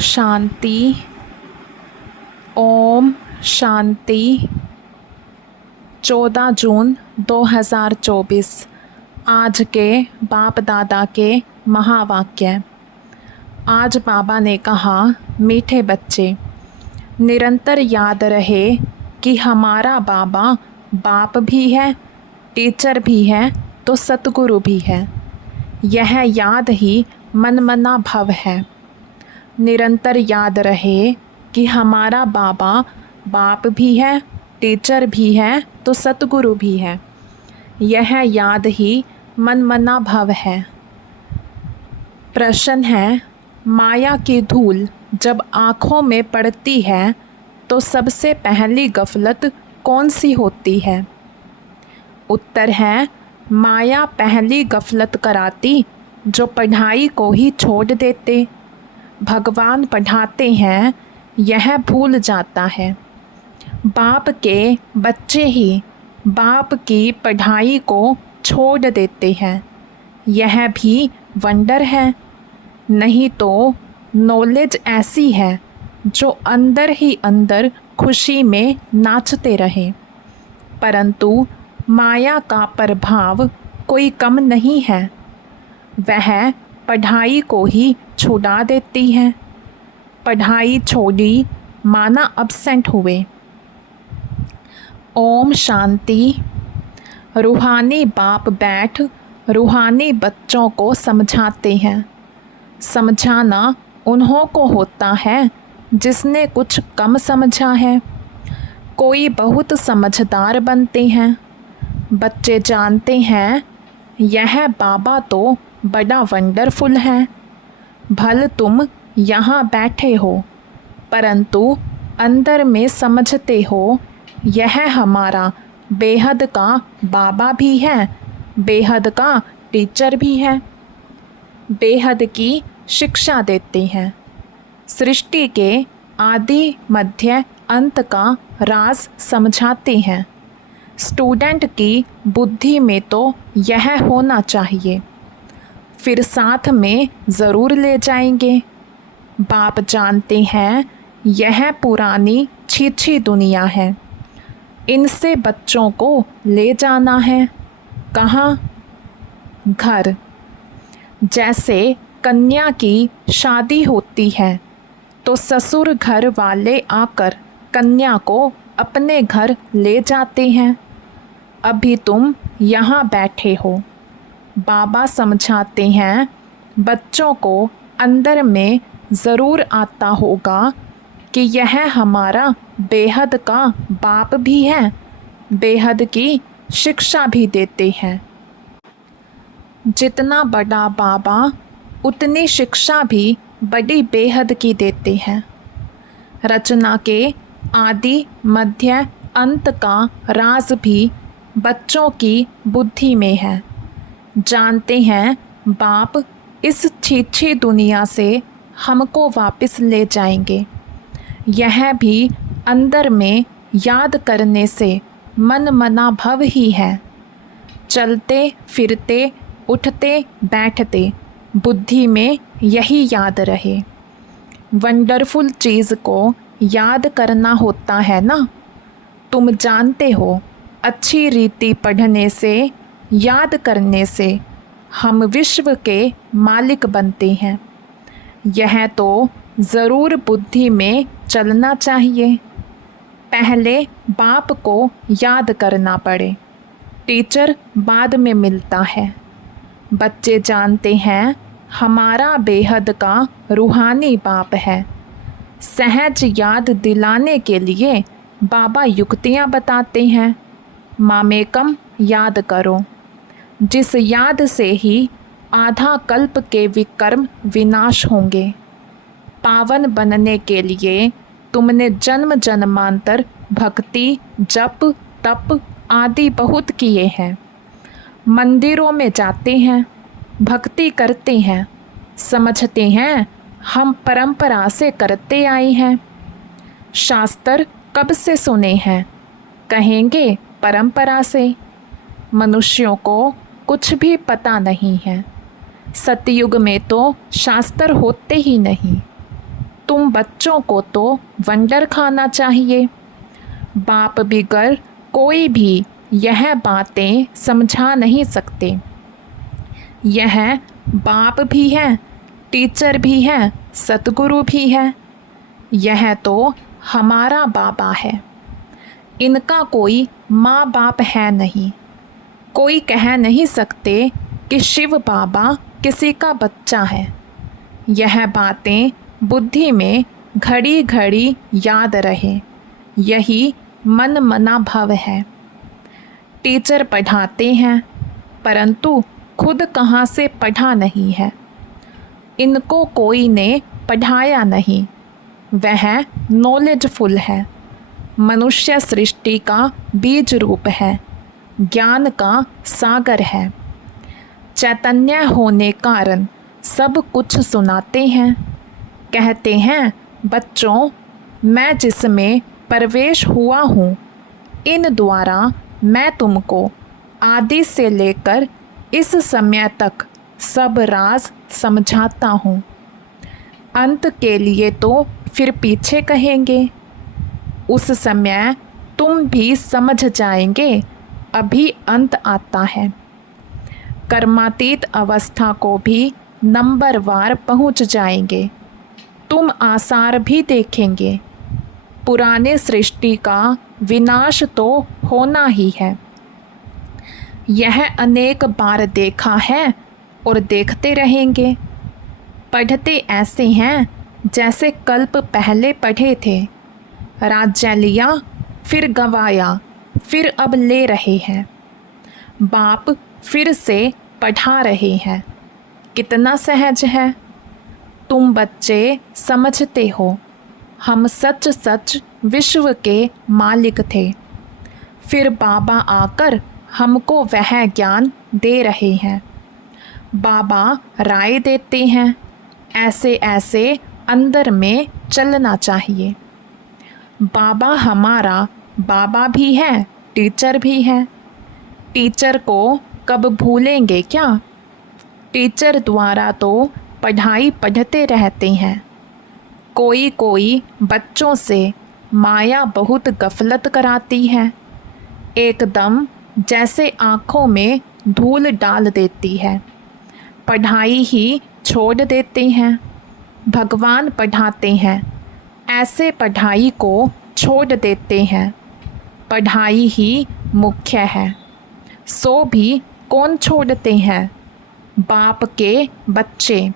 शांति। ओम शांति। 14 जून 2024 आज के बाप दादा के महावाक्य। आज बाबा ने कहा, मीठे बच्चे, निरंतर याद रहे कि हमारा बाबा बाप भी है, टीचर भी है तो सतगुरु भी है। यह याद ही मनमना भव है। निरंतर याद रहे कि हमारा बाबा बाप भी है, टीचर भी है तो सतगुरु भी है। यह याद ही मनमना भव है। प्रश्न है, माया की धूल जब आँखों में पड़ती है तो सबसे पहली गफलत कौन सी होती है? उत्तर है, माया पहली गफलत कराती जो पढ़ाई को ही छोड़ देते। भगवान पढ़ाते हैं, यह भूल जाता है। बाप के बच्चे ही बाप की पढ़ाई को छोड़ देते हैं। यह भी वंडर है। नहीं तो नॉलेज ऐसी है जो अंदर ही अंदर खुशी में नाचते रहे। परंतु माया का प्रभाव कोई कम नहीं है। वह पढ़ाई को ही छुड़ा देती है। पढ़ाई छोड़ी माना अब्सेंट हुए। ओम शांति। रूहानी बाप बैठ रूहानी बच्चों को समझाते हैं। समझाना उन्हों को होता है जिसने कुछ कम समझा है। कोई बहुत समझदार बनते हैं। बच्चे जानते हैं, यह बाबा तो बड़ा वंडरफुल है। भल तुम यहाँ बैठे हो, परंतु अंदर में समझते हो यह हमारा बेहद का बाबा भी है, बेहद का टीचर भी है। बेहद की शिक्षा देते हैं। सृष्टि के आदि मध्य अंत का राज समझाते हैं। स्टूडेंट की बुद्धि में तो यह होना चाहिए। फिर साथ में ज़रूर ले जाएंगे। बाप जानते हैं, यह पुरानी छीछी दुनिया है। इनसे बच्चों को ले जाना है। कहाँ? घर। जैसे कन्या की शादी होती है तो ससुर घर वाले आकर कन्या को अपने घर ले जाते हैं। अभी तुम यहाँ बैठे हो। बाबा समझाते हैं, बच्चों को अंदर में ज़रूर आता होगा कि यह हमारा बेहद का बाप भी है, बेहद की शिक्षा भी देते हैं। जितना बड़ा बाबा उतनी शिक्षा भी बड़ी बेहद की देते हैं। रचना के आदि मध्य अंत का राज भी बच्चों की बुद्धि में है। जानते हैं, बाप इस छीछी दुनिया से हमको वापस ले जाएंगे। यह भी अंदर में याद करने से मन मना भव ही है। चलते फिरते उठते बैठते बुद्धि में यही याद रहे। वंडरफुल चीज़ को याद करना होता है ना। तुम जानते हो, अच्छी रीति पढ़ने से, याद करने से हम विश्व के मालिक बनते हैं। यह तो ज़रूर बुद्धि में चलना चाहिए। पहले बाप को याद करना पड़े, टीचर बाद में मिलता है। बच्चे जानते हैं, हमारा बेहद का रूहानी बाप है। सहज याद दिलाने के लिए बाबा युक्तियाँ बताते हैं। मामेकम याद करो, जिस याद से ही आधा कल्प के विकर्म विनाश होंगे। पावन बनने के लिए तुमने जन्म जन्मांतर भक्ति, जप, तप आदि बहुत किए हैं। मंदिरों में जाते हैं, भक्ति करते हैं, समझते हैं हम परंपरा से करते आए हैं। शास्त्र कब से सुने हैं? कहेंगे परंपरा से। मनुष्यों को कुछ भी पता नहीं है। सतयुग में तो शास्त्र होते ही नहीं। तुम बच्चों को तो वंडर खाना चाहिए। बाप बिगर कोई भी यह बातें समझा नहीं सकते। यह बाप भी है, टीचर भी है, सतगुरु भी है। यह तो हमारा बाबा है। इनका कोई माँ बाप है नहीं। कोई कह नहीं सकते कि शिव बाबा किसी का बच्चा है। यह बातें बुद्धि में घड़ी घड़ी याद रहे, यही मन मना भव है। टीचर पढ़ाते हैं, परंतु खुद कहाँ से पढ़ा नहीं है। इनको कोई ने पढ़ाया नहीं। वह नॉलेजफुल है, मनुष्य सृष्टि का बीज रूप है, ज्ञान का सागर है। चैतन्य होने कारण सब कुछ सुनाते हैं। कहते हैं, बच्चों, मैं जिसमें प्रवेश हुआ हूँ, इन द्वारा मैं तुमको आदि से लेकर इस समय तक सब राज समझाता हूँ। अंत के लिए तो फिर पीछे कहेंगे, उस समय तुम भी समझ जाएंगे, अभी अंत आता है। कर्मातीत अवस्था को भी नंबरवार पहुँच जाएंगे। तुम आसार भी देखेंगे। पुराने सृष्टि का विनाश तो होना ही है। यह अनेक बार देखा है और देखते रहेंगे। पढ़ते ऐसे हैं जैसे कल्प पहले पढ़े थे। राज्य लिया, फिर गंवाया, फिर अब ले रहे हैं। बाप फिर से पढ़ा रहे हैं। कितना सहज है। तुम बच्चे समझते हो, हम सच सच विश्व के मालिक थे। फिर बाबा आकर हमको वह ज्ञान दे रहे हैं। बाबा राय देते हैं, ऐसे ऐसे अंदर में चलना चाहिए। बाबा हमारा बाबा भी है, टीचर भी है। टीचर को कब भूलेंगे क्या? टीचर द्वारा तो पढ़ाई पढ़ते रहते हैं। कोई कोई बच्चों से माया बहुत गफलत कराती है, एकदम जैसे आँखों में धूल डाल देती है। पढ़ाई ही छोड़ देते हैं। भगवान पढ़ाते हैं, ऐसे पढ़ाई को छोड़ देते हैं। पढ़ाई ही मुख्य है, सो भी कौन छोड़ते हैं? बाप के बच्चे।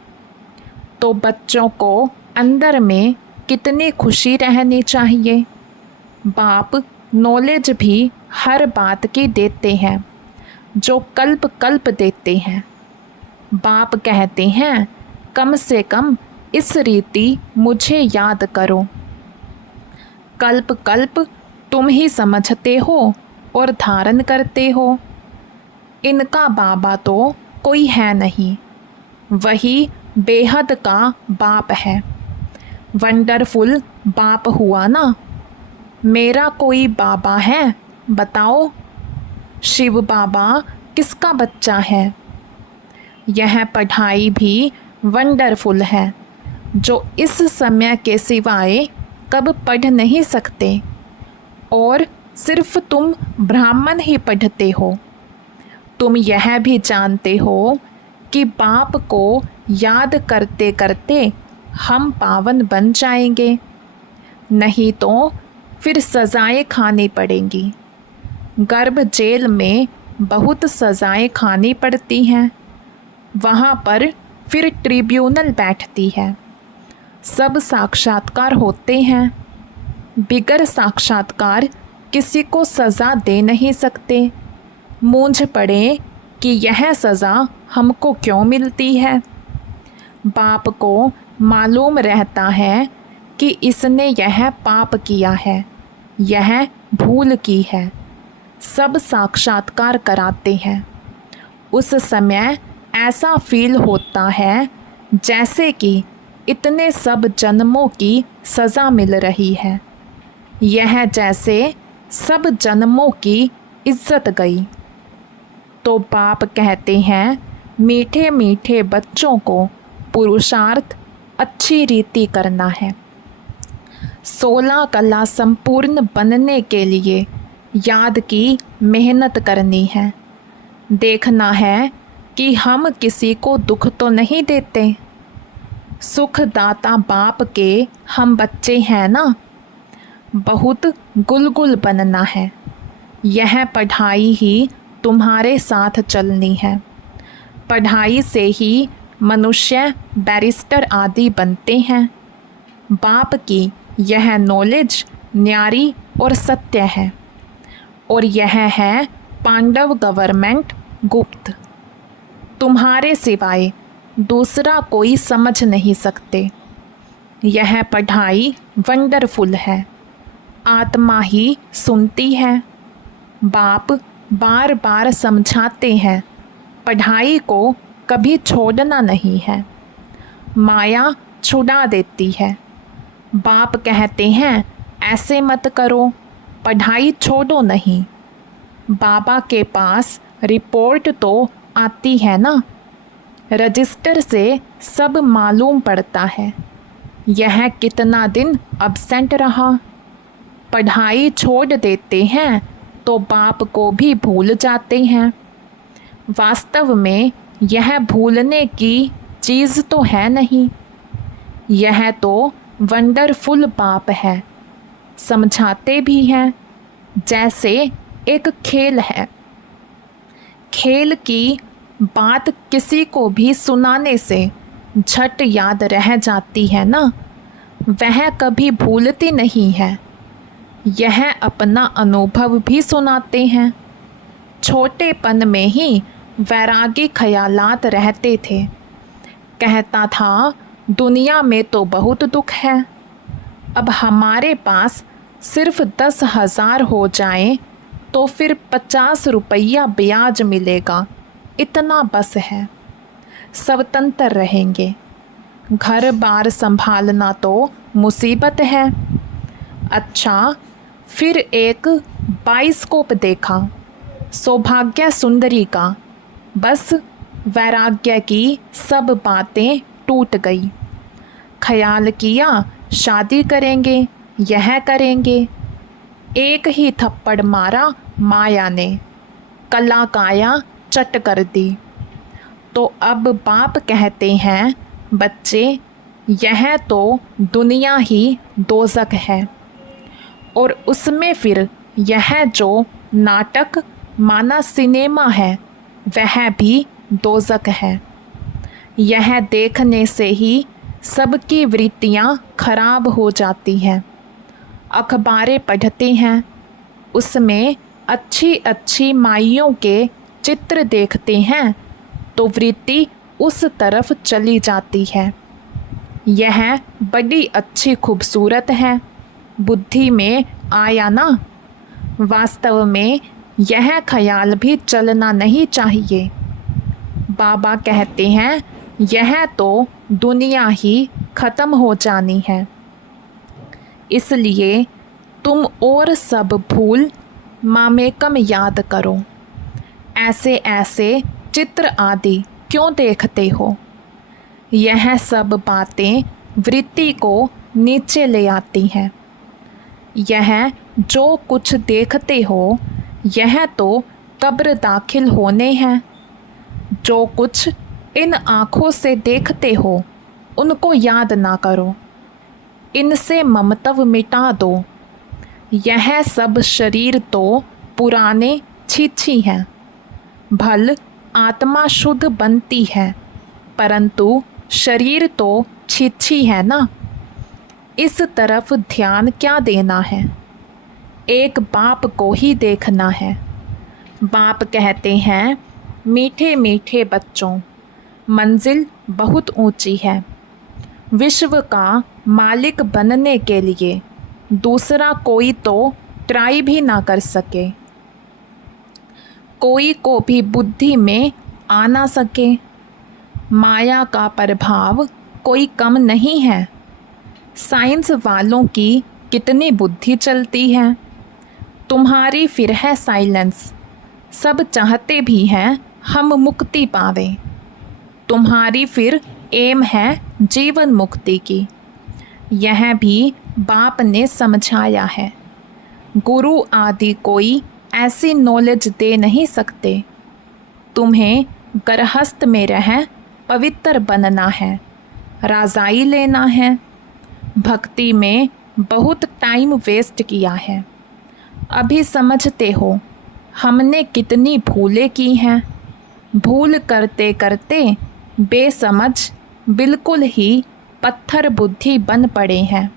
तो बच्चों को अंदर में कितनी खुशी रहनी चाहिए। बाप नॉलेज भी हर बात की देते हैं, जो कल्प कल्प देते हैं। बाप कहते हैं, कम से कम इस रीति मुझे याद करो। कल्प कल्प तुम ही समझते हो और धारण करते हो। इनका बाबा तो कोई है नहीं, वही बेहद का बाप है। वंडरफुल बाप हुआ ना। मेरा कोई बाबा है, बताओ। शिव बाबा किसका बच्चा है? यह पढ़ाई भी वंडरफुल है, जो इस समय के सिवाय कब पढ़ नहीं सकते। और सिर्फ तुम ब्राह्मण ही पढ़ते हो। तुम यह भी जानते हो कि बाप को याद करते करते हम पावन बन जाएंगे, नहीं तो फिर सज़ाएं खानी पड़ेंगी। गर्भ जेल में बहुत सज़ाएं खानी पड़ती हैं। वहाँ पर फिर ट्रिब्यूनल बैठती है, सब साक्षात्कार होते हैं। बिगर साक्षात्कार किसी को सज़ा दे नहीं सकते। मूंझ पड़े कि यह सज़ा हमको क्यों मिलती है। बाप को मालूम रहता है कि इसने यह पाप किया है, यह भूल की है। सब साक्षात्कार कराते हैं। उस समय ऐसा फील होता है जैसे कि इतने सब जन्मों की सज़ा मिल रही है। यह जैसे सब जन्मों की इज्जत गई। तो बाप कहते हैं, मीठे मीठे बच्चों को पुरुषार्थ अच्छी रीति करना है। 16 कला संपूर्ण बनने के लिए याद की मेहनत करनी है। देखना है कि हम किसी को दुख तो नहीं देते। सुखदाता बाप के हम बच्चे हैं ना। बहुत गुलगुल बनना है। यह पढ़ाई ही तुम्हारे साथ चलनी है। पढ़ाई से ही मनुष्य बैरिस्टर आदि बनते हैं। बाप की यह नॉलेज न्यारी और सत्य है, और यह है पांडव गवर्नमेंट गुप्त। तुम्हारे सिवाय दूसरा कोई समझ नहीं सकते। यह पढ़ाई वंडरफुल है। आत्मा ही सुनती है। बाप बार बार समझाते हैं, पढ़ाई को कभी छोड़ना नहीं है। माया छुड़ा देती है। बाप कहते हैं ऐसे मत करो, पढ़ाई छोड़ो नहीं। बाबा के पास रिपोर्ट तो आती है ना। रजिस्टर से सब मालूम पड़ता है। यह कितना दिन अब्सेंट रहा। पढ़ाई छोड़ देते हैं तो बाप को भी भूल जाते हैं। वास्तव में यह भूलने की चीज़ तो है नहीं। यह तो वंडरफुल बाप है। समझाते भी हैं जैसे एक खेल है। खेल की बात किसी को भी सुनाने से झट याद रह जाती है ना। वह कभी भूलती नहीं है। यह अपना अनुभव भी सुनाते हैं। छोटेपन में ही वैरागी ख्यालात रहते थे। कहता था दुनिया में तो बहुत दुख है। अब हमारे पास सिर्फ 10,000 हो जाए तो फिर 50 रुपया ब्याज मिलेगा, इतना बस है। स्वतंत्र रहेंगे। घर बार संभालना तो मुसीबत है। अच्छा, फिर एक बाइस्कोप देखा, सौभाग्य सुंदरी का। बस वैराग्य की सब बातें टूट गई। ख्याल किया शादी करेंगे, यह करेंगे। एक ही थप्पड़ मारा माया ने, कला काया चट कर दी। तो अब बाप कहते हैं बच्चे, यह तो दुनिया ही दोज़ख है, और उसमें फिर यह जो नाटक माना सिनेमा है वह भी दोज़ख है। यह देखने से ही सबकी वृत्तियाँ खराब हो जाती हैं। अखबारें पढ़ते हैं, उसमें अच्छी अच्छी माइयों के चित्र देखते हैं तो वृत्ति उस तरफ चली जाती है। यह बड़ी अच्छी खूबसूरत है। बुद्धि में आया ना। वास्तव में यह ख्याल भी चलना नहीं चाहिए। बाबा कहते हैं यह तो दुनिया ही ख़त्म हो जानी है। इसलिए तुम और सब भूल मामेकम याद करो। ऐसे ऐसे चित्र आदि क्यों देखते हो? यह सब बातें वृत्ति को नीचे ले आती हैं। यह जो कुछ देखते हो यह तो कब्र दाखिल होने हैं। जो कुछ इन आँखों से देखते हो उनको याद ना करो। इनसे ममत्व मिटा दो। यह सब शरीर तो पुराने छीछी हैं। भल आत्मा शुद्ध बनती है, परंतु शरीर तो छीछी है ना। इस तरफ ध्यान क्या देना है? एक बाप को ही देखना है। बाप कहते हैं मीठे मीठे बच्चों, मंजिल बहुत ऊंची है। विश्व का मालिक बनने के लिए दूसरा कोई तो ट्राई भी ना कर सके। कोई को भी बुद्धि में आ ना सके। माया का प्रभाव कोई कम नहीं है। साइंस वालों की कितनी बुद्धि चलती है। तुम्हारी फिर है साइलेंस। सब चाहते भी हैं हम मुक्ति पावें। तुम्हारी फिर एम है जीवन मुक्ति की। यह भी बाप ने समझाया है। गुरु आदि कोई ऐसी नॉलेज दे नहीं सकते। तुम्हें गृहस्थ में रह पवित्र बनना है, राजाई लेना है। भक्ति में बहुत टाइम वेस्ट किया है। अभी समझते हो हमने कितनी भूलें की हैं। भूल करते करते बेसमझ बिल्कुल ही पत्थर बुद्धि बन पड़े हैं।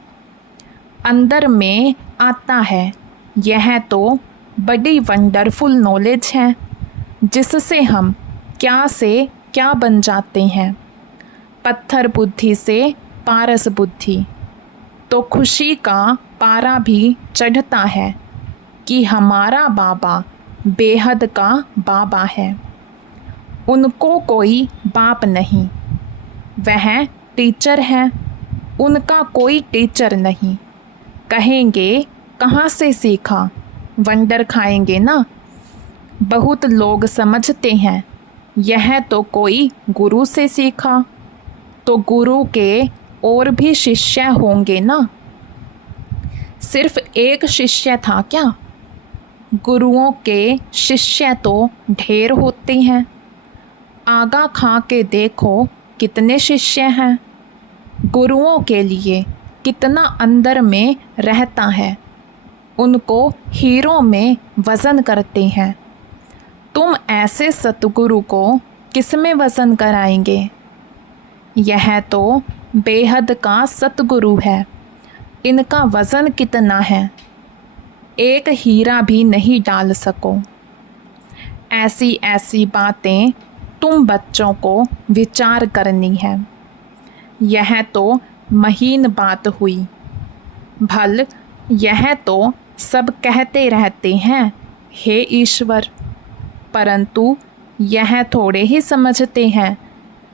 अंदर में आता है, यह तो बड़ी वंडरफुल नॉलेज है जिससे हम क्या से क्या बन जाते हैं। पत्थर बुद्धि से पारस बुद्धि, तो खुशी का पारा भी चढ़ता है कि हमारा बाबा बेहद का बाबा है। उनको कोई बाप नहीं, वह टीचर है, उनका कोई टीचर नहीं। कहेंगे कहाँ से सीखा, वंडर खाएंगे ना। बहुत लोग समझते हैं यह तो कोई गुरु से सीखा, तो गुरु के और भी शिष्य होंगे ना। सिर्फ एक शिष्य था क्या? गुरुओं के शिष्य तो ढेर होते हैं। आगा खा के देखो कितने शिष्य हैं। गुरुओं के लिए कितना अंदर में रहता है, उनको हीरों में वज़न करते हैं। तुम ऐसे सतगुरु को किस में वज़न कराएंगे? यह तो बेहद का सतगुरु है, इनका वज़न कितना है? एक हीरा भी नहीं डाल सको। ऐसी ऐसी बातें तुम बच्चों को विचार करनी है। यह तो महीन बात हुई। भल यह तो सब कहते रहते हैं हे ईश्वर, परंतु यह थोड़े ही समझते हैं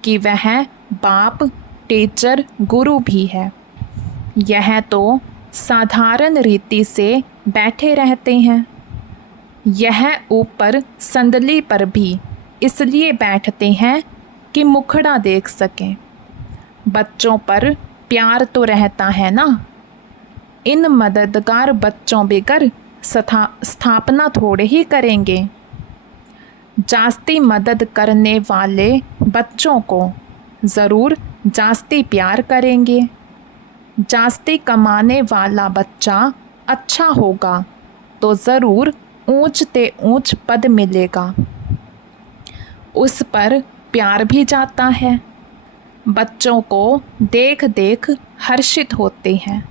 कि वह बाप टीचर गुरु भी है। यह तो साधारण रीति से बैठे रहते हैं। यह ऊपर संदली पर भी इसलिए बैठते हैं कि मुखड़ा देख सकें। बच्चों पर प्यार तो रहता है ना। इन मददगार बच्चों बेगर स्थापना थोड़े ही करेंगे। जास्ती मदद करने वाले बच्चों को ज़रूर जास्ती प्यार करेंगे। जास्ती कमाने वाला बच्चा अच्छा होगा तो ज़रूर ऊंचते ऊंच पद मिलेगा। उस पर प्यार भी जाता है। बच्चों को देख देख हर्षित होते हैं।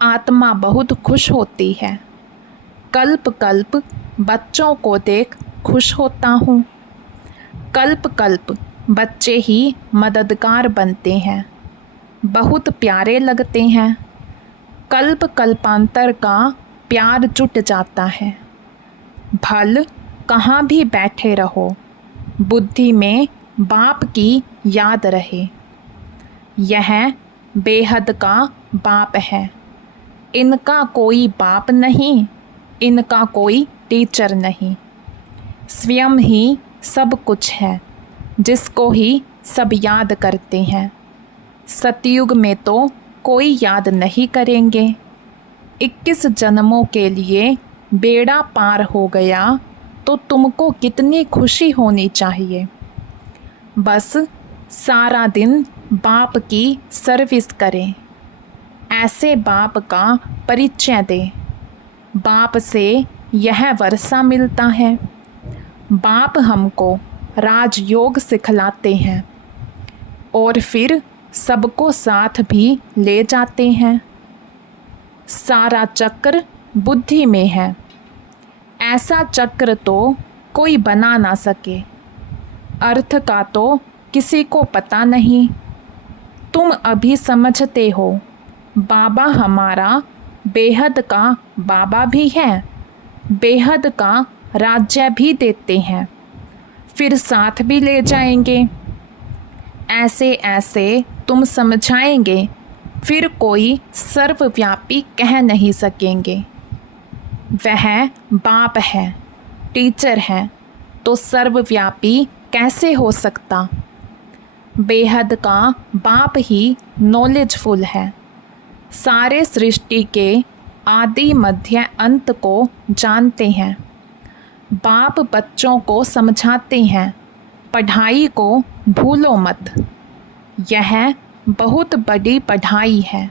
आत्मा बहुत खुश होती है। कल्प कल्प बच्चों को देख खुश होता हूँ। कल्प कल्प बच्चे ही मददगार बनते हैं, बहुत प्यारे लगते हैं। कल्प कल्पांतर का प्यार जुट जाता है। भल कहाँ भी बैठे रहो, बुद्धि में बाप की याद रहे। यह बेहद का बाप है। इनका कोई बाप नहीं, इनका कोई टीचर नहीं। स्वयं ही सब कुछ है, जिसको ही सब याद करते हैं। सतयुग में तो कोई याद नहीं करेंगे। 21 जन्मों के लिए बेड़ा पार हो गया तो तुमको कितनी खुशी होनी चाहिए। बस सारा दिन बाप की सर्विस करें। ऐसे बाप का परिचय दें। बाप से यह वर्षा मिलता है। बाप हमको राजयोग सिखलाते हैं और फिर सबको साथ भी ले जाते हैं। सारा चक्र बुद्धि में है। ऐसा चक्र तो कोई बना ना सके। अर्थ का तो किसी को पता नहीं। तुम अभी समझते हो बाबा हमारा बेहद का बाबा भी है, बेहद का राज्य भी देते हैं, फिर साथ भी ले जाएंगे। ऐसे ऐसे तुम समझाएंगे, फिर कोई सर्वव्यापी कह नहीं सकेंगे। वह बाप है, टीचर है, तो सर्वव्यापी कैसे हो सकता? बेहद का बाप ही नॉलेजफुल है। सारे सृष्टि के आदि मध्य अंत को जानते हैं। बाप बच्चों को समझाते हैं, पढ़ाई को भूलो मत, यह बहुत बड़ी पढ़ाई है।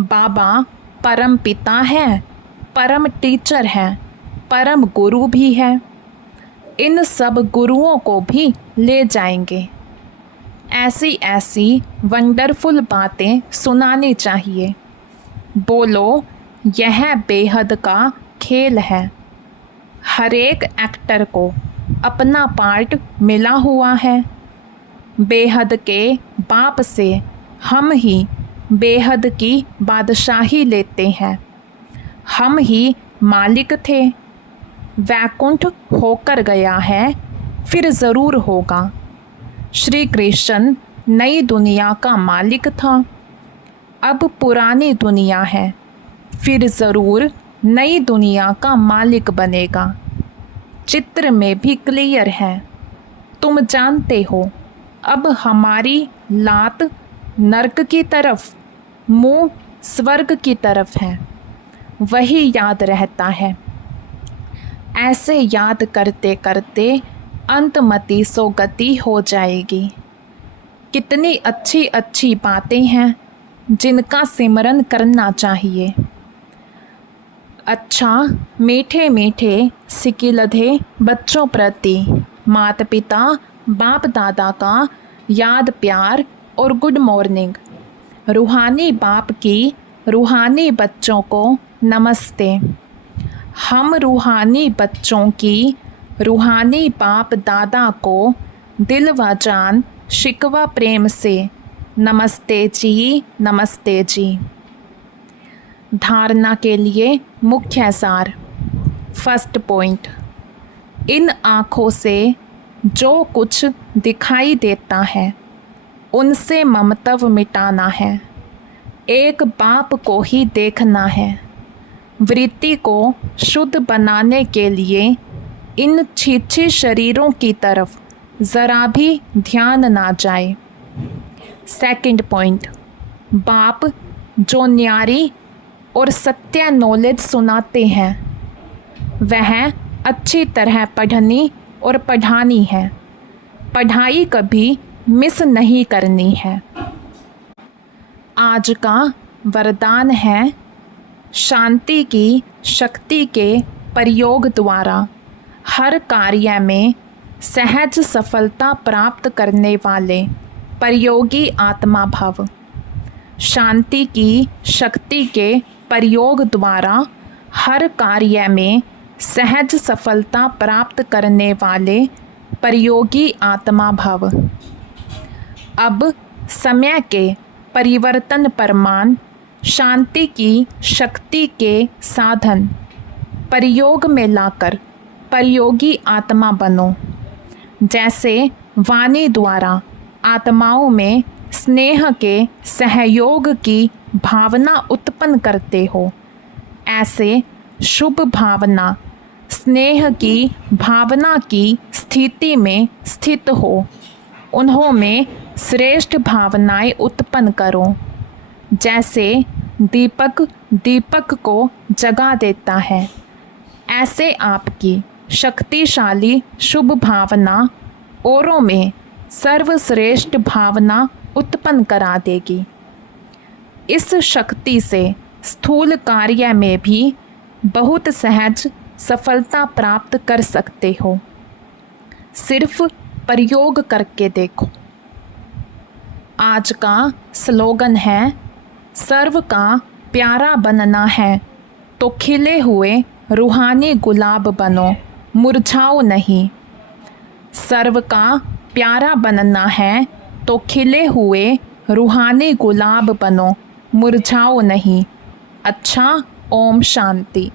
बाबा परम पिता है, परम टीचर है, परम गुरु भी है। इन सब गुरुओं को भी ले जाएंगे। ऐसी ऐसी वंडरफुल बातें सुनानी चाहिए। बोलो, यह बेहद का खेल है। हर एक एक्टर को अपना पार्ट मिला हुआ है। बेहद के बाप से हम ही बेहद की बादशाही लेते हैं। हम ही मालिक थे। वैकुंठ होकर गया है, फिर ज़रूर होगा। श्री कृष्ण नई दुनिया का मालिक था, अब पुरानी दुनिया है, फिर ज़रूर नई दुनिया का मालिक बनेगा। चित्र में भी क्लियर है। तुम जानते हो, अब हमारी लात नरक की तरफ, मुंह स्वर्ग की तरफ है। वही याद रहता है। ऐसे याद करते करते अंतमति सो गति हो जाएगी। कितनी अच्छी अच्छी बातें हैं जिनका सिमरन करना चाहिए। अच्छा, मीठे मीठे सिकिलधे बच्चों प्रति माता पिता बाप दादा का याद प्यार और गुड मॉर्निंग। रूहानी बाप की रूहानी बच्चों को नमस्ते। हम रूहानी बच्चों की रूहानी बाप दादा को दिल व जान शिकवा प्रेम से नमस्ते जी, नमस्ते जी। धारणा के लिए मुख्य सार। फर्स्ट पॉइंट, इन आँखों से जो कुछ दिखाई देता है उनसे ममत्व मिटाना है। एक बाप को ही देखना है। वृत्ति को शुद्ध बनाने के लिए इन छीछे शरीरों की तरफ ज़रा भी ध्यान ना जाए। सेकंड पॉइंट, बाप जो न्यारी और सत्य नॉलेज सुनाते हैं वह अच्छी तरह पढ़नी और पढ़ानी है। पढ़ाई कभी मिस नहीं करनी है। आज का वरदान है, शांति की शक्ति के प्रयोग द्वारा हर कार्य में सहज सफलता प्राप्त करने वाले प्रयोगी आत्मा भव। शांति की शक्ति के प्रयोग द्वारा हर कार्य में सहज सफलता प्राप्त करने वाले प्रयोगी आत्मा भव। अब समय के परिवर्तन प्रमाण शांति की शक्ति के साधन प्रयोग में लाकर प्रयोगी आत्मा बनो। जैसे वाणी द्वारा आत्माओं में स्नेह के सहयोग की भावना उत्पन्न करते हो, ऐसे शुभ भावना स्नेह की भावना की स्थिति में स्थित हो। उन्हों में श्रेष्ठ भावनाएं उत्पन्न करो। जैसे दीपक दीपक को जगा देता है, ऐसे आपकी शक्तिशाली शुभ भावना औरों में सर्वश्रेष्ठ भावना उत्पन्न करा देगी। इस शक्ति से स्थूल कार्य में भी बहुत सहज सफलता प्राप्त कर सकते हो। सिर्फ प्रयोग करके देखो। आज का स्लोगन है, सर्व का प्यारा बनना है तो खिले हुए रूहानी गुलाब बनो, मुरझाओ नहीं। सर्व का प्यारा बनना है तो खिले हुए रूहानी गुलाब बनो, मुरझाओ नहीं। अच्छा, ओम शांति।